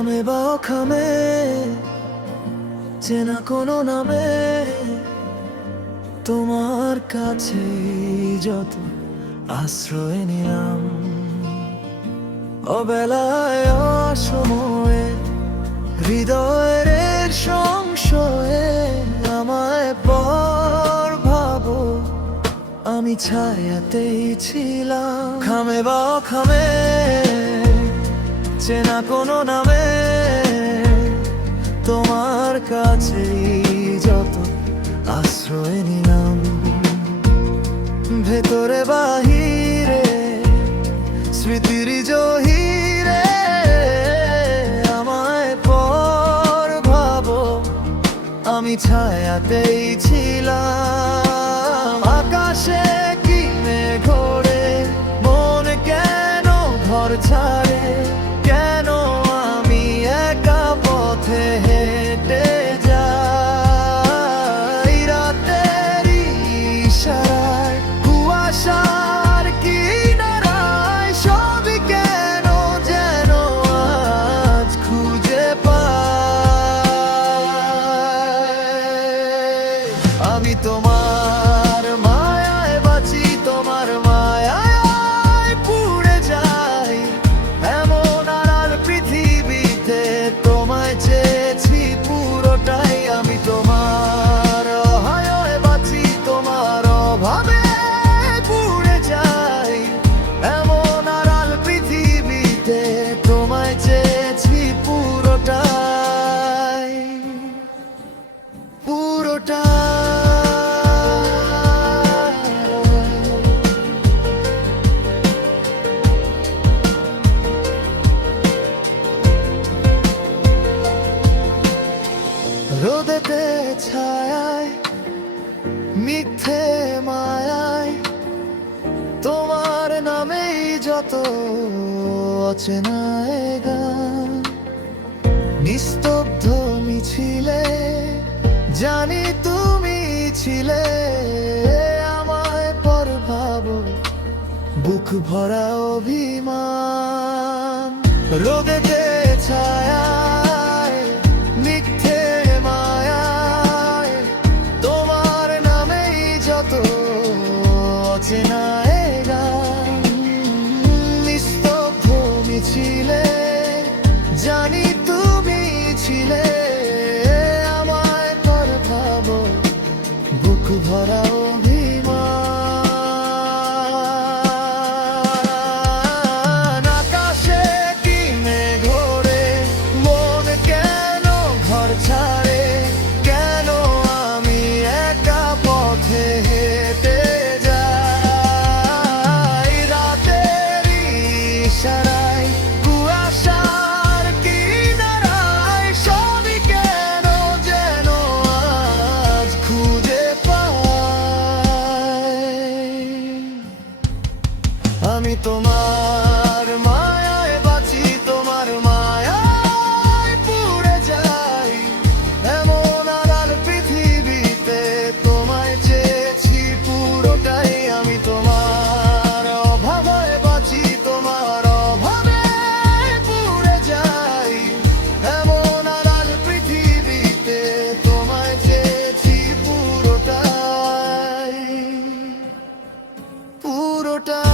খামে বা অখামে চেনা কোনো নামে তোমার কাছে যত আশ্রয় নিলাম, অবেলায় অসময়ে হৃদয়ের সংশয়ে আমায় পর ভাবো, আমি ছায়াতেই ছিলাম। খামে বা অখামে চেনা কোনো নামে তোমার কাছে যত আশ্রয় নিলাম, ভেতরে বাহিরে স্মৃতির জহিরে আমায় পর ভাবো, আমি ছায়াতেই ছিলাম। আকাশে কি মেঘ ঘোরে, মন কেন ঘর ছাড়ে, কেন আমি একা পথে হেঁটে যাই, রাতের ইশারায় কুয়াশার কিনারায় সবই কেন যেন আজ খুঁজে পাই। আমি তোমার মায়ায় বাঁচি, তোমার মায়ায় পুড়ে যাই, এমন আড়াল পৃথিবীতে তোমায় চেয়েছি পুরোটাই। আমি তোমার অহায় বাঁচি, তোমার অভাবে পুড়ে যাই, এমন আড়াল পৃথিবীতে তোমায় চেয়েছি পুরোটাই, পুরোটাই। রোদেতে ছায়ায় মিথ্যে মায়ায় তোমার নামেই যত অচেনা গান, নিস্তব্ধ মিছিলে জানি তুমি ছিলে, আমায় পর ভাবো বুক ভরা অভিমান। রোদেতে ছায়ায় মিথ্যে মায়ায় তোমার নামেই যত অচেনা গান, নিস্তব্ধ মিছিলে জানি তুমি ছিলে, আমায় পর ভাবো বুক ভরা অভিমান। আকাশে কি মেঘ ঘোরে, মন কেন ঘর ছাড়ে, কেন আমি একা পথে হেঁটে যাই, রাতের ইশারায় কুয়াশার কিনারায় সবই কেন যেন আজ খুঁজে পাই। আমি তোমার মায়ায় বাঁচি, তোমার মায়ায় পুড়ে যাই, এমন আড়াল পৃথিবীতে তোমায় চেয়েছি পুরোটাই। আমি তোমার অভাবে বাঁচি, তোমার অভাবে পুড়ে যাই, এমন আড়াল পৃথিবীতে তোমায় চেয়েছি পুরোটাই, পুরোটাই।